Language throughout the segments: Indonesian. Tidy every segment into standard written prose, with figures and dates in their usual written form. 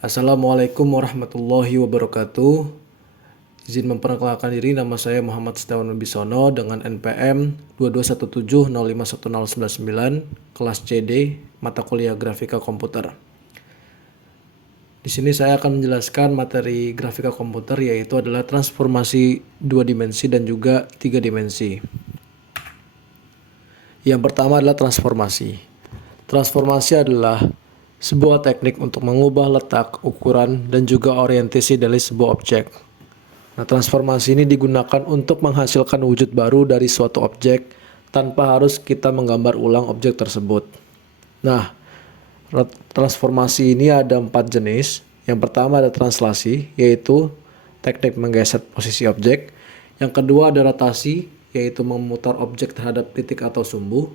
Assalamualaikum warahmatullahi wabarakatuh. Izin memperkenalkan diri, nama saya Muhammad Setiawan Wibisono dengan NPM 2217051099, kelas CD, mata kuliah Grafika Komputer. Di sini saya akan menjelaskan materi grafika komputer, yaitu adalah transformasi 2 dimensi dan juga 3 dimensi. Yang pertama adalah transformasi. Transformasi adalah sebuah teknik untuk mengubah letak, ukuran, dan juga orientasi dari sebuah objek. Nah, transformasi ini digunakan untuk menghasilkan wujud baru dari suatu objek tanpa harus kita menggambar ulang objek tersebut. Nah, transformasi ini ada 4 jenis. Yang pertama ada translasi, yaitu teknik menggeser posisi objek. Yang kedua ada rotasi, yaitu memutar objek terhadap titik atau sumbu.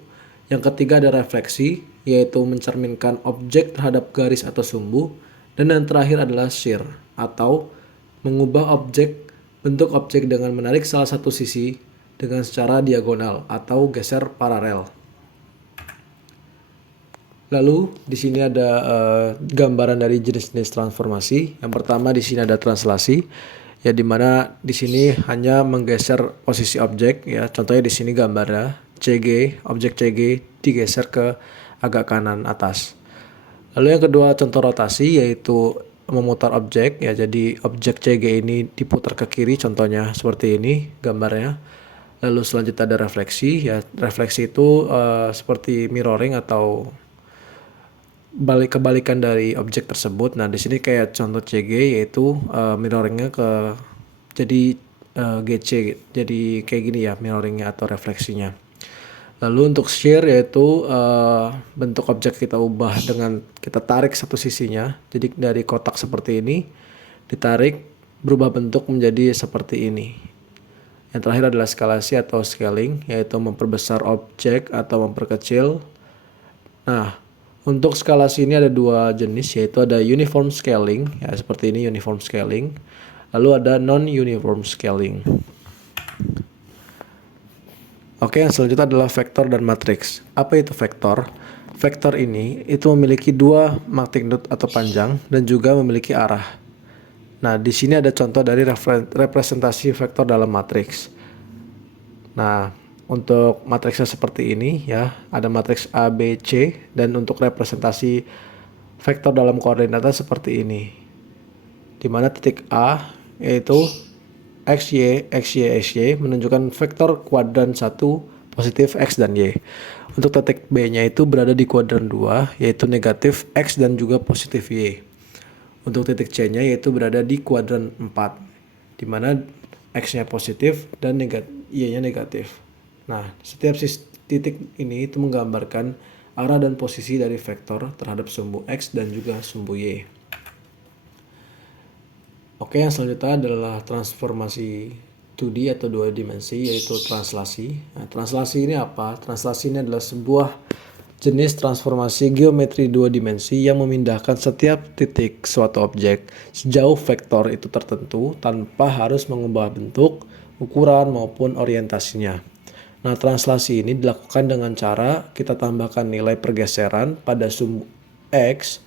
Yang ketiga ada refleksi, yaitu mencerminkan objek terhadap garis atau sumbu. Dan yang terakhir adalah shear, atau mengubah bentuk objek dengan menarik salah satu sisi dengan secara diagonal atau geser paralel. Lalu di sini ada gambaran dari jenis-jenis transformasi. Yang pertama di sini ada translasi, ya dimana di sini hanya menggeser posisi objek, ya. Contohnya di sini gambarnya CG, objek CG digeser ke agak kanan atas. Lalu yang kedua contoh rotasi, yaitu memutar objek, ya. Jadi objek CG ini diputar ke kiri, contohnya seperti ini gambarnya. Lalu selanjutnya ada refleksi, ya. Refleksi itu seperti mirroring atau kebalikan dari objek tersebut. Nah, di sini kayak contoh CG, yaitu mirroringnya ke jadi GC, jadi kayak gini ya mirroringnya atau refleksinya. Lalu untuk shear, yaitu bentuk objek kita ubah dengan kita tarik satu sisinya. Jadi dari kotak seperti ini ditarik berubah bentuk menjadi seperti ini. Yang terakhir adalah skalasi atau scaling, yaitu memperbesar objek atau memperkecil. Nah, untuk skalasi ini ada 2 jenis, yaitu ada uniform scaling, ya seperti ini uniform scaling. Lalu ada non-uniform scaling. Oke, yang selanjutnya adalah vektor dan matriks. Apa itu vektor? Vektor ini itu memiliki 2 magnitudo atau panjang dan juga memiliki arah. Nah, di sini ada contoh dari representasi vektor dalam matriks. Nah, untuk matriksnya seperti ini, ya, ada matriks A, B, C, dan untuk representasi vektor dalam koordinatnya seperti ini, di mana titik A yaitu XY, XY, XY menunjukkan vektor kuadran 1 positif X dan Y. Untuk titik B nya itu berada di kuadran 2, yaitu negatif X dan juga positif Y. Untuk titik C nya yaitu berada di kuadran 4, di mana X nya positif dan Y nya negatif. Nah, setiap titik ini itu menggambarkan arah dan posisi dari vektor terhadap sumbu X dan juga sumbu Y. Oke, yang selanjutnya adalah transformasi 2D atau 2 dimensi, yaitu translasi. Nah, translasi ini apa? Translasi ini adalah sebuah jenis transformasi geometri 2 dimensi yang memindahkan setiap titik suatu objek sejauh vektor itu tertentu tanpa harus mengubah bentuk, ukuran, maupun orientasinya. Nah, translasi ini dilakukan dengan cara kita tambahkan nilai pergeseran pada sumbu X,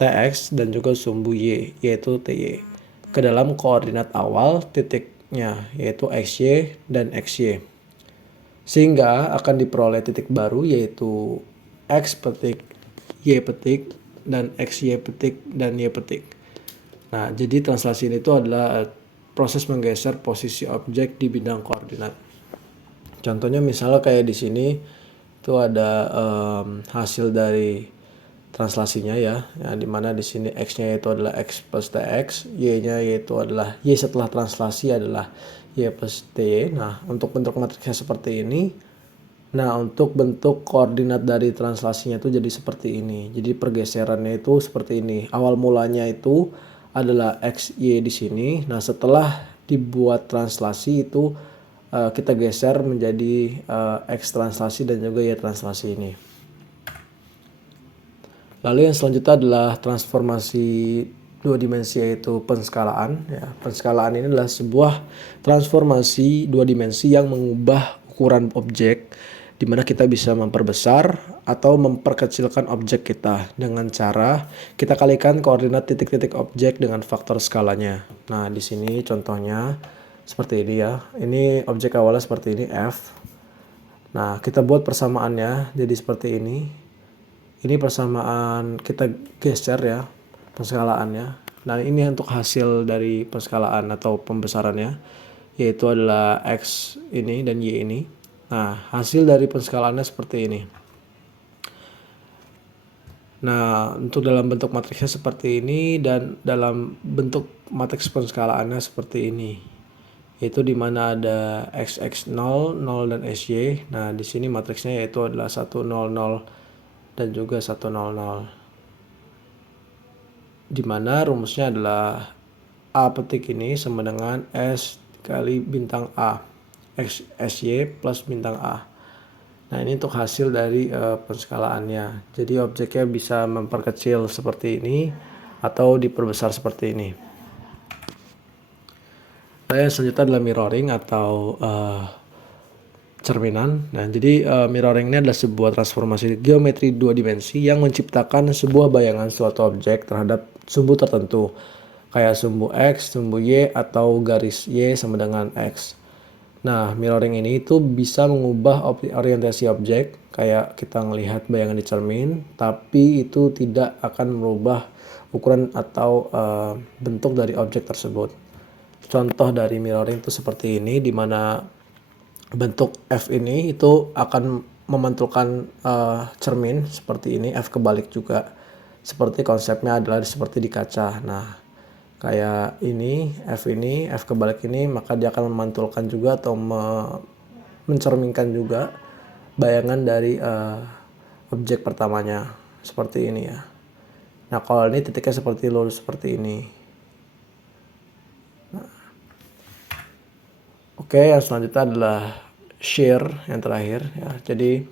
TX, dan juga sumbu Y, yaitu TY, ke dalam koordinat awal titiknya, yaitu XY dan XY. Sehingga akan diperoleh titik baru, yaitu X petik, Y petik, dan XY petik, dan Y petik. Nah, jadi translasi ini itu adalah proses menggeser posisi objek di bidang koordinat. Contohnya misalnya kayak di sini itu ada hasil dari translasinya, ya dimana di sini X-nya itu adalah X plus TX, Y-nya yaitu adalah Y setelah translasi adalah Y plus TY. Nah, untuk bentuk matriksnya seperti ini. Nah, untuk bentuk koordinat dari translasinya itu jadi seperti ini. Jadi pergeserannya itu seperti ini. Awal mulanya itu adalah XY di sini. Nah, setelah dibuat translasi itu kita geser menjadi X translasi dan juga Y translasi ini. Lalu yang selanjutnya adalah transformasi 2 dimensi, yaitu penskalaan. Ya, penskalaan ini adalah sebuah transformasi 2 dimensi yang mengubah ukuran objek dimana kita bisa memperbesar atau memperkecilkan objek kita dengan cara kita kalikan koordinat titik-titik objek dengan faktor skalanya. Nah, di sini contohnya seperti ini ya. Ini objek awalnya seperti ini F. Nah, kita buat persamaannya jadi seperti ini. Ini persamaan kita geser ya penskalaannya. Nah, ini untuk hasil dari penskalaan atau pembesarannya, yaitu adalah X ini dan Y ini. Nah, hasil dari penskalaannya seperti ini. Nah, untuk dalam bentuk matriksnya seperti ini dan dalam bentuk matriks penskalaannya seperti ini. Yaitu di mana ada XX0, 0 dan SY. Nah, di sini matriksnya yaitu adalah 100 dan juga 100. Di mana rumusnya adalah A petik ini sama dengan S kali bintang A. SY plus bintang A. Nah, ini untuk hasil dari penskalaannya. Jadi objeknya bisa memperkecil seperti ini atau diperbesar seperti ini. Nah, yang selanjutnya adalah mirroring atau cerminan. Nah, jadi mirroring ini adalah sebuah transformasi geometri dua dimensi yang menciptakan sebuah bayangan suatu objek terhadap sumbu tertentu, kayak sumbu X, sumbu Y, atau garis Y sama dengan X. Nah, mirroring ini itu bisa mengubah orientasi objek, kayak kita melihat bayangan di cermin, tapi itu tidak akan merubah ukuran atau bentuk dari objek tersebut. Contoh dari mirroring itu seperti ini, di mana bentuk F ini itu akan memantulkan cermin seperti ini, F kebalik juga. Seperti konsepnya adalah seperti di kaca. Nah, kayak ini, F kebalik ini, maka dia akan memantulkan juga atau mencerminkan juga bayangan dari objek pertamanya. Seperti ini ya. Nah, kalau ini titiknya seperti lurus seperti ini. Oke, yang selanjutnya adalah shear yang terakhir ya. Jadi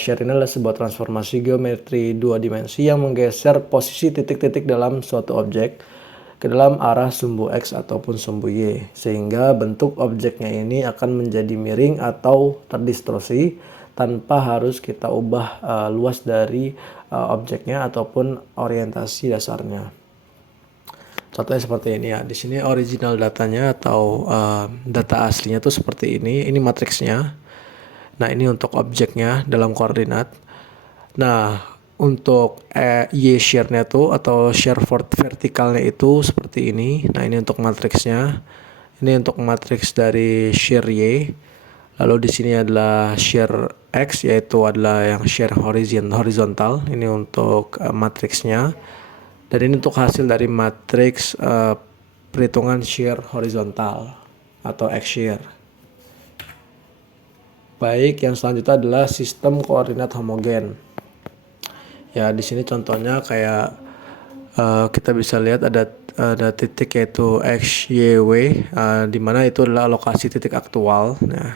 shear ini adalah sebuah transformasi geometri dua dimensi yang menggeser posisi titik-titik dalam suatu objek ke dalam arah sumbu X ataupun sumbu Y, sehingga bentuk objeknya ini akan menjadi miring atau terdistorsi tanpa harus kita ubah luas dari objeknya ataupun orientasi dasarnya. Contohnya seperti ini ya. Di sini original datanya atau data aslinya tuh seperti ini. Ini matriksnya. Nah, ini untuk objeknya dalam koordinat. Nah, untuk Y share-nya tuh atau share vertikalnya itu seperti ini. Nah, ini untuk matriksnya. Ini untuk matriks dari share Y. Lalu di sini adalah share X, yaitu adalah yang share horizontal. Ini untuk matriksnya. Dan ini untuk hasil dari matriks perhitungan shear horizontal atau X shear. Baik, yang selanjutnya adalah sistem koordinat homogen. Ya, di sini contohnya kayak kita bisa lihat ada titik yaitu X, Y, W, di mana itu adalah lokasi titik aktual. Nah,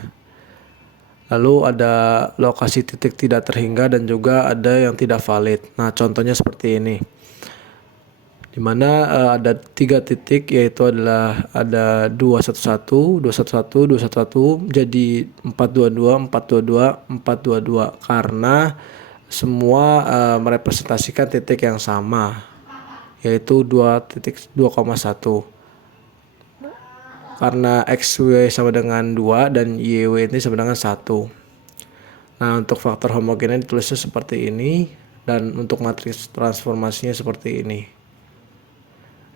lalu ada lokasi titik tidak terhingga dan juga ada yang tidak valid. Nah, contohnya seperti ini. Di mana ada 3 titik, yaitu adalah ada 211, 211, 211 jadi 422, 422, 422 karena semua merepresentasikan titik yang sama, yaitu 2.2,1. Karena XY sama dengan 2 dan YW ini sama dengan 1. Nah, untuk faktor homogennya ditulisnya seperti ini dan untuk matriks transformasinya seperti ini.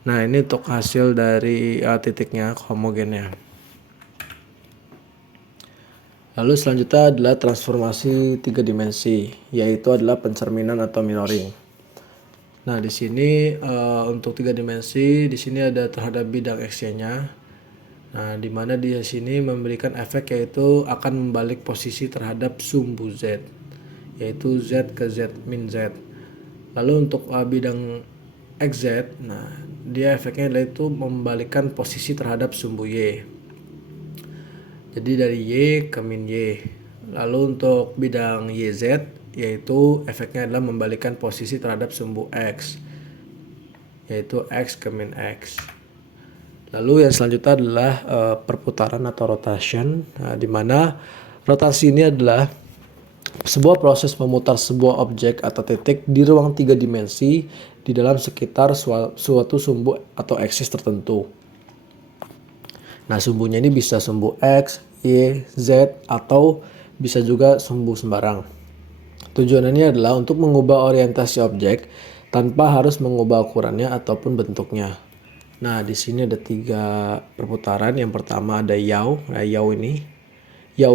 Nah, ini untuk hasil dari titiknya homogennya. Lalu selanjutnya adalah transformasi 3 dimensi, yaitu adalah pencerminan atau mirroring. Nah, di sini untuk 3 dimensi, di sini ada terhadap bidang X-nya. Nah, di mana di sini memberikan efek yaitu akan membalik posisi terhadap sumbu Z, yaitu Z ke Z min Z. Lalu untuk bidang XZ, nah dia efeknya adalah itu membalikkan posisi terhadap sumbu Y. Jadi dari Y ke min Y. Lalu untuk bidang YZ, yaitu efeknya adalah membalikkan posisi terhadap sumbu X, yaitu X ke min X. Lalu yang selanjutnya adalah perputaran atau rotation, nah, di mana rotasi ini adalah Sebuah proses memutar sebuah objek atau titik di ruang 3 dimensi di dalam sekitar suatu sumbu atau aksis tertentu. Nah, sumbunya ini bisa sumbu X, Y, Z, atau bisa juga sumbu sembarang. Tujuannya adalah untuk mengubah orientasi objek tanpa harus mengubah ukurannya ataupun bentuknya. Nah, di sini ada 3 perputaran. Yang pertama ada yaw. Nah, yaw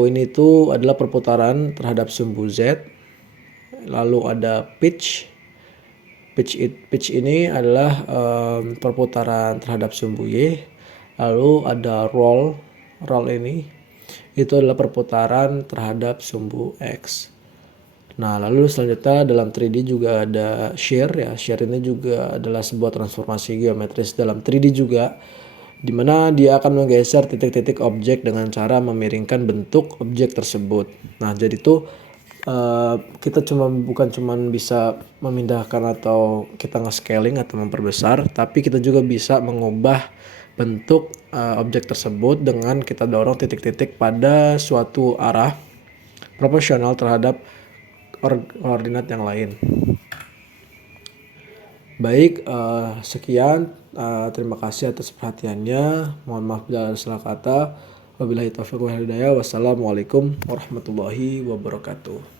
ini itu adalah perputaran terhadap sumbu Z. Lalu ada pitch. Pitch ini adalah perputaran terhadap sumbu Y. Lalu ada roll. Roll ini itu adalah perputaran terhadap sumbu X. Nah, lalu selanjutnya dalam 3D juga ada shear ya. Shear ini juga adalah sebuah transformasi geometris dalam 3D juga, di mana dia akan menggeser titik-titik objek dengan cara memiringkan bentuk objek tersebut. Nah, jadi tuh kita bukan cuma bisa memindahkan atau kita nge-scaling atau memperbesar, tapi kita juga bisa mengubah bentuk objek tersebut dengan kita dorong titik-titik pada suatu arah proporsional terhadap koordinat yang lain. Baik, sekian. Terima kasih atas perhatiannya. Mohon maaf bila ada salah kata. Wabillahi taufiq wal hidayah. Wassalamualaikum warahmatullahi wabarakatuh.